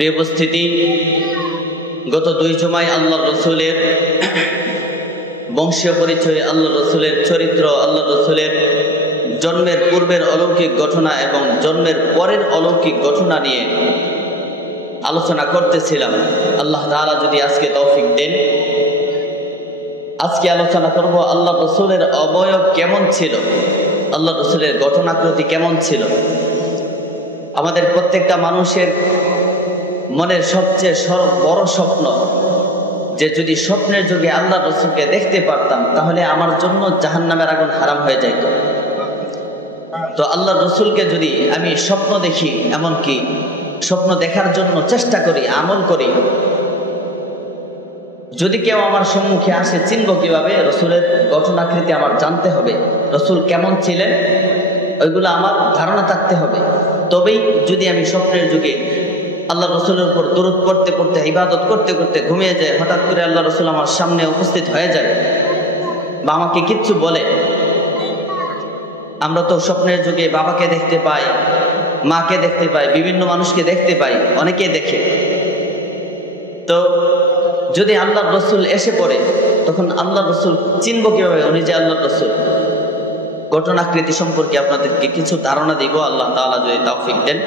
প্রিয় উপস্থিতি, গত 2 জুমায় আল্লাহ রসুলের বংশীয় পরিচয়, আল্লাহ রসুলের চরিত্র, আল্লাহ রসুলের জন্মের পূর্বের অলৌকিক ঘটনা এবং জন্মের পরের অলৌকিক ঘটনা নিয়ে আলোচনা করতেছিলাম। আল্লাহ তাআলা যদি আজকে তৌফিক দেন, আজকে আলোচনা করব আল্লাহ রসুলের অবয়ব কেমন ছিল, আল্লাহ রসুলের ঘটনাকৃতি কেমন ছিল। আমাদের প্রত্যেকটা মানুষের মনের সবচেয়ে বড় স্বপ্ন যে যদি স্বপ্নের যুগে আল্লাহ রসুলকে দেখতে পারতাম তাহলে আমার জন্য জাহান্নামের আগুন হারাম হয়ে যাইত। তো আল্লাহ রসুলকে যদি আমি স্বপ্ন দেখি, এমনকি স্বপ্ন দেখার জন্য চেষ্টা করি, আমল করি, যদি কেউ আমার সম্মুখে আসে চিনব কিভাবে? রসুলের ঘটনাকৃতি আমার জানতে হবে, রসুল কেমন ছিলেন ওইগুলো আমার ধারণা থাকতে হবে। তবেই যদি আমি স্বপ্নের যুগে আল্লাহ রসুলের উপর দরুদ পড়তে পড়তে, ইবাদত করতে করতে ঘুমিয়ে যায়, হঠাৎ করে আল্লাহ রসুল আমার সামনে উপস্থিত হয়ে যায় বা আমাকে কিচ্ছু বলে। আমরা তো স্বপ্নের যুগে বাবাকে দেখতে পাই, মাকে দেখতে পাই, বিভিন্ন মানুষকে দেখতে পাই, অনেকে দেখে। তো যদি আল্লাহ রসুল এসে পড়ে তখন আল্লাহ রসুল চিনব কিভাবে উনি যে আল্লাহ রসুল? ঘটনাকৃতি সম্পর্কে আপনাদেরকে কিছু ধারণা দিব, আল্লাহ তাআলা যদি তৌফিক দেন।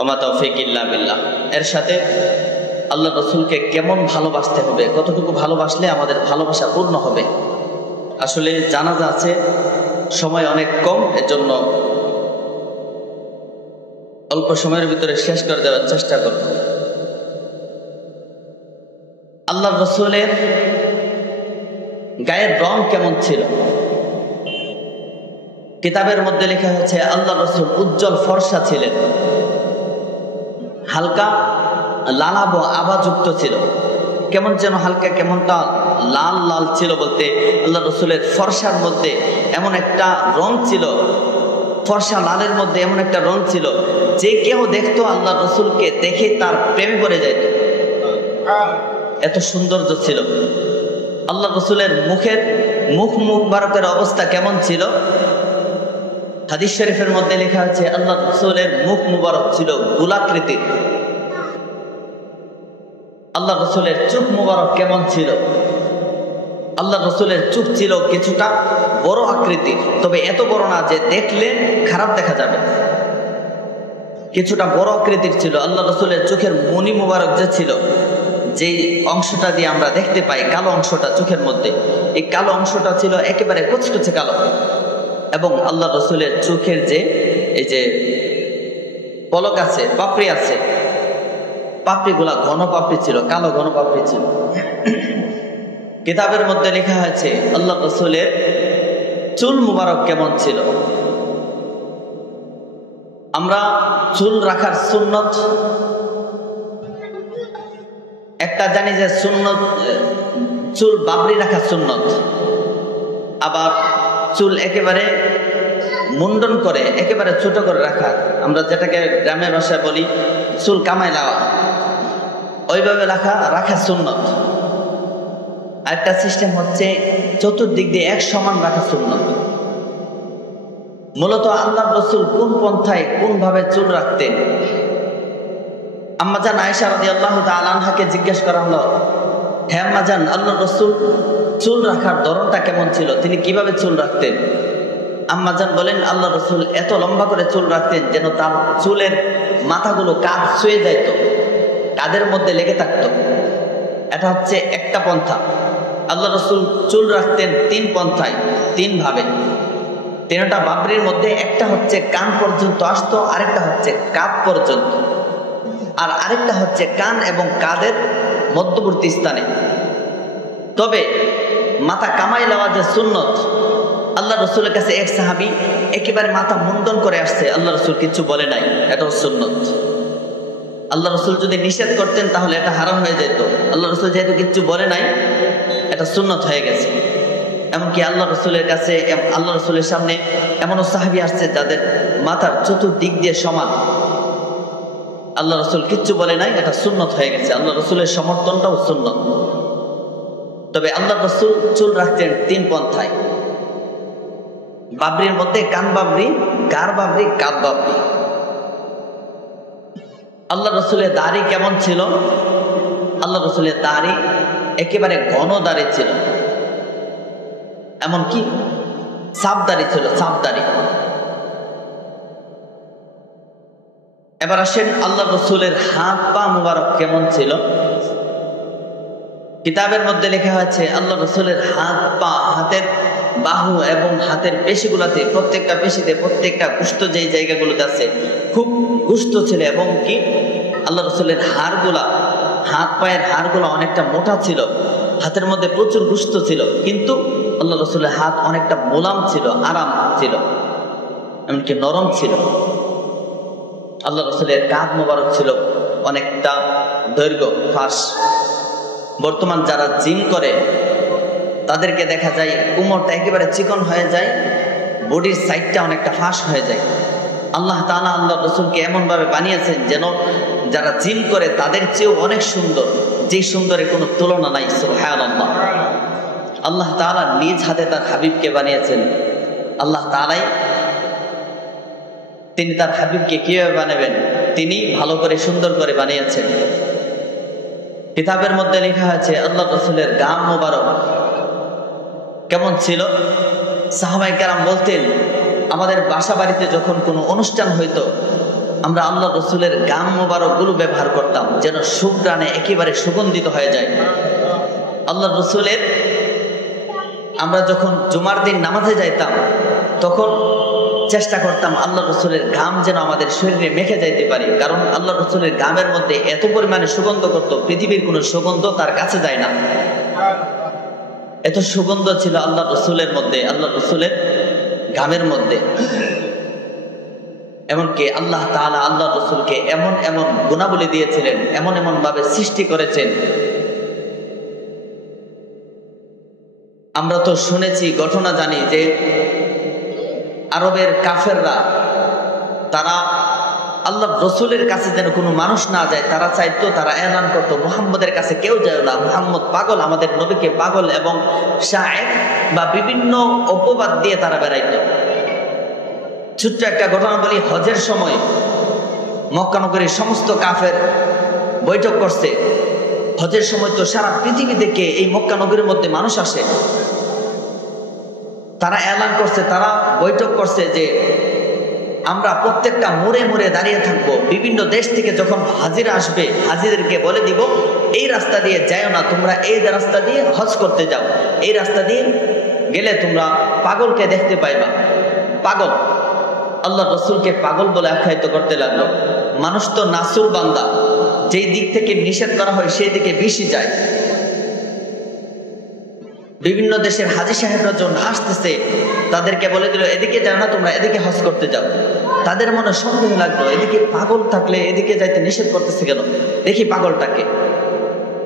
ওমা তৌফিক ইল্লা বিল্লাহ। এর সাথে আল্লাহ রসুলকে কেমন ভালোবাসতে হবে, কতটুকু ভালোবাসলে আমাদের ভালোবাসা পূর্ণ হবে। আসলে জানাজা আছে, সময় অনেক কম, এজন্য অল্প সময়ের ভিতরে শেষ করে দেওয়ার চেষ্টা করব। আল্লাহ রসুলের গায়ের রং কেমন ছিল? কিতাবের মধ্যে লেখা হয়েছে আল্লাহ রসুল উজ্জ্বল ফর্সা ছিলেন, হালকা লালাব আভাযুক্ত ছিল। কেমন যেন হালকা, কেমনটা লাল লাল ছিল বলতে আল্লাহ রসুলের ফর্সার মধ্যে এমন একটা রং ছিল, ফর্সা লালের মধ্যে এমন একটা রং ছিল যে কেউ দেখতো আল্লাহ রসুলকে দেখে তার প্রেমে পড়ে যেত, এত সৌন্দর্য ছিল। আল্লাহ রসুলের মুখ মুবারকের অবস্থা কেমন ছিল? হাদিস শরীফের মধ্যে লেখা আছে আল্লাহ রসুলের মুখ মুবারক ছিল গোলাকৃতির। আল্লাহ রসুলের চোখ মুবারক কেমন ছিল? আল্লাহ রসুলের চোখ ছিল কিছুটা বড় আকৃতির, তবে এত বড় না যে দেখলে খারাপ দেখা যাবে, কিছুটা বড় আকৃতির ছিল। আল্লাহ রসুলের চোখের মনি মুবারক যে ছিল, যে অংশটা দিয়ে আমরা দেখতে পাই, কালো অংশটা চোখের মধ্যে, এই কালো অংশটা ছিল একেবারে কুচকুচে কালো। এবং আল্লাহ রসুলের চোখের যে এই যে পলক আছে, পাপড়ি আছে, পাপড়িগুলা ঘন পাপড়ি ছিল, কালো ঘন পাপড়ি ছিল। কিতাবের মধ্যে লেখা হয়েছে আল্লাহ রসুলের চুল মুবারক কেমন ছিল। আমরা চুল রাখার সুন্নত একটা জানি যে সুন্নত, চুল বাবরি রাখা সুন্নত। আবার চুল একেবারে মুন্ডন করে একেবারে ছোট করে রাখা, আমরা যেটাকে গ্রামের ভাষায় বলি চুল কামাই লাওয়া, ওইভাবে রাখা সুন্নত। আরেকটা সিস্টেম হচ্ছে চতুর্দিক দিয়ে এক সমান রাখা সুন্নত। মূলত আল্লাহ রসুল কোন পন্থায় কোনভাবে চুল রাখতেন? আম্মাজান আয়েশা রাদিয়াল্লাহু তাআলা আনহাকে জিজ্ঞেস করা হলো, হে আম্মাজান, আল্লাহ রসুল চুল রাখার ধরনটা কেমন ছিল, তিনি কিভাবে চুল রাখতেন? আম্মাজান বলেন আল্লাহ রসুল এত লম্বা করে চুল রাখতেন যেন তার চুলের মাথাগুলো কাঁধ ছুঁয়ে যাইত, কাঁধের মধ্যে লেগে থাকতো। এটা হচ্ছে একটা পন্থা। আল্লাহ রসুল চুল রাখতেন 3 পন্থায়, 3 ভাবে। 3টা বাবরির মধ্যে একটা হচ্ছে কান পর্যন্ত আসতো, আরেকটা হচ্ছে কাঁধ পর্যন্ত, আর আরেকটা হচ্ছে কান এবং কাঁধের মধ্যবর্তী স্থানে। তবে মাথা কামাই লওয়া যে সুন্নত, আল্লাহ রসুলের কাছে এক সাহাবী একেবারে মাথা মুন্ডন করে আসছে, আল্লাহ রসুল কিছু বলে নাই, এটাও সুন্নত। আল্লাহ রসুল যদি নিষেধ করতেন তাহলে এটা হারাম হয়ে যেত। আল্লাহ রসুল যেহেতু কিছু বলে নাই, এটা সুন্নত হয়ে গেছে। এমনকি আল্লাহ রসুলের কাছে, আল্লাহ রসুলের সামনে এমনও সাহাবী আসছে যাদের মাথার চতুর্দিক দিয়ে সমান, আল্লাহ রসুল কিচ্ছু বলে নাই, এটা সুন্নত হয়ে গেছে। আল্লাহ রসুলের সমর্থনটাও সুন্নত। তবে আল্লাহ রসুল চুল রাখতেন 3 পন্থায়। বাবরির মধ্যে কান বাবরি, গার বাবরি, কাঁধ বাবরি। আল্লাহ রসুলের দাড়ি কেমন ছিল? আল্লাহ রসুলের দাড়ি একেবারে ঘন দাড়ি ছিল, এমনকি সাপ দাড়ি ছিল, সাপ দাড়ি। এবার আসেন আল্লাহ রসুলের হাত পা মুবারক কেমন ছিল? কিতাবের মধ্যে লেখা হয়েছে আল্লাহ রসুলের হাত পা, হাতের বাহু এবং হাতের পেশিগুলাতে, প্রত্যেকটা পেশিতে, প্রত্যেকটা গোশত যেই জায়গাগুলোতে আছে খুব গোশত ছিল, এবং কি আল্লাহ রসুলের হাড়গুলা, হাত পায়ের হাড়গুলা অনেকটা মোটা ছিল, হাতের মধ্যে প্রচুর গোশত ছিল, কিন্তু আল্লাহ রসুলের হাত অনেকটা মোলাম ছিল, আরাম ছিল, এমনকি নরম ছিল। আল্লাহ রসুলের কাঁধ মোবারক ছিল অনেকটা দৈর্ঘ্য, ফাঁস। বর্তমান যারা জিম করে তাদেরকে দেখা যায় কোমরটা একেবারে চিকন হয়ে যায়, বডির সাইডটা অনেকটা ফাঁস হয়ে যায়। আল্লাহ তাআলা আল্লাহ রসুলকে এমনভাবে বানিয়েছেন যেন যারা জিম করে তাদের চেয়েও অনেক সুন্দর, যে সুন্দরের কোনো তুলনা নাই। সুবহানাল্লাহ। আল্লাহ তাআলা নিজ হাতে তার হাবিবকে বানিয়েছেন। আল্লাহ তাআলাই তিনি তার হাবিবকে কিভাবে বানাবেন, তিনি ভালো করে সুন্দর করে বানিয়েছেন। কিতাবের মধ্যে লেখা আছে আল্লাহ রসুলের গাম মোবারক কেমন ছিল? সাহাবায়ে কেরাম বলতেন, আমাদের বাসা বাড়িতে যখন কোনো অনুষ্ঠান হইতো আমরা আল্লাহ রসুলের গাম মোবারক গুলো ব্যবহার করতাম, যেন সুঘ্রাণে একেবারে সুগন্ধিত হয়ে যায়। আল্লাহ রসুলের, আমরা যখন জুমার দিন নামাজে যাইতাম তখন চেষ্টা করতাম আল্লাহ রসুলের ঘাম যেন আমাদের শরীরে মেখে যাইতে পারি, কারণ আল্লাহ রসুলের ঘামের মধ্যে এত পরিমাণে সুগন্ধ করতো, পৃথিবীর কোনো সুগন্ধ তার কাছে যায় না, এত সুগন্ধ ছিল আল্লাহ রসুলের মধ্যে, আল্লাহ রসুলের ঘামের মধ্যে। এমনকি আল্লাহ তাআলা আল্লাহ রসুলকে এমন এমন গুণাবলী দিয়েছিলেন, এমন এমন ভাবে সৃষ্টি করেছেন। আমরা তো শুনেছি, ঘটনা জানি যে আরবের কাফেররা তারা আল্লাহ রসুলের কাছে যেন কোনো মানুষ না যায়, তারা চাইতো, তারা এলান করতো মুহাম্মদের কাছে কেউ যায় না, মুহাম্মদ পাগল, আমাদের নবীকে পাগল, এবং শায়ের বা বিভিন্ন অপবাদ দিয়ে তারা বেড়াইতো। ছোট্ট একটা ঘটনা বলি, হজের সময় মক্কা নগরীর সমস্ত কাফের বৈঠক করছে। হজের সময় তো সারা পৃথিবী থেকে এই মক্কা নগরীর মধ্যে মানুষ আসে। তারা এলান করছে, তারা বৈঠক করছে যে আমরা প্রত্যেকটা মোড়ে মোড়ে দাঁড়িয়ে থাকবো, বিভিন্ন দেশ থেকে যখন হাজিরা আসবে হাজিদেরকে বলে দিব এই রাস্তা দিয়ে যাও না, তোমরা এই রাস্তা দিয়ে হজ করতে যাও, এই রাস্তা দিয়ে গেলে তোমরা পাগলকে দেখতে পাইবা। পাগল, আল্লাহ রসুলকে পাগল বলে আখ্যায়িত করতে লাগলো। মানুষ তো নাসুর বান্দা, যেই দিক থেকে নিষেধ করা হয় সেই দিকে বেশি যায়। বিভিন্ন দেশের হাজী সাহেবরা যখন আসতেছে তাদেরকে বলে দিল এদিকে যাও না, তোমরা এদিকে হজ করতে যাও। তাদের মনে সন্দেহ লাগলো, এদিকে পাগল থাকলে এদিকে যাইতে নিষেধ করতেছে কেন, দেখি পাগলটাকে।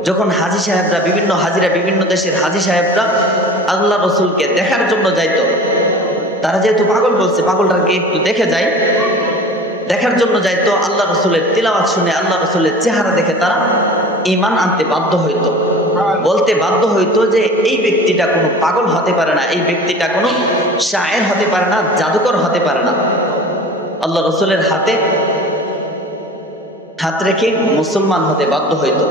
যখন হাজী সাহেবরা, বিভিন্ন হাজিরা, বিভিন্ন দেশের হাজী সাহেবরা আল্লাহ রসুলকে দেখার জন্য যাইতো, তারা যেহেতু পাগল বলছে পাগলটাকে একটু দেখে যায়, দেখার জন্য যাইতো, আল্লাহ রসুলের তিলাওয়াত শুনে, আল্লাহ রসুলের চেহারা দেখে তারা ঈমান আনতে বাধ্য হইতো, বলতে বাধ্য হইতো যে এই ব্যক্তিটা কোনো পাগল হতে পারে না, এই ব্যক্তিটা কোনো শায়ের হতে পারে না, জাদুকর হতে পারে না। আল্লাহ রসুলের হাতে হাত রেখে মুসলমান হতে বাধ্য হইতো।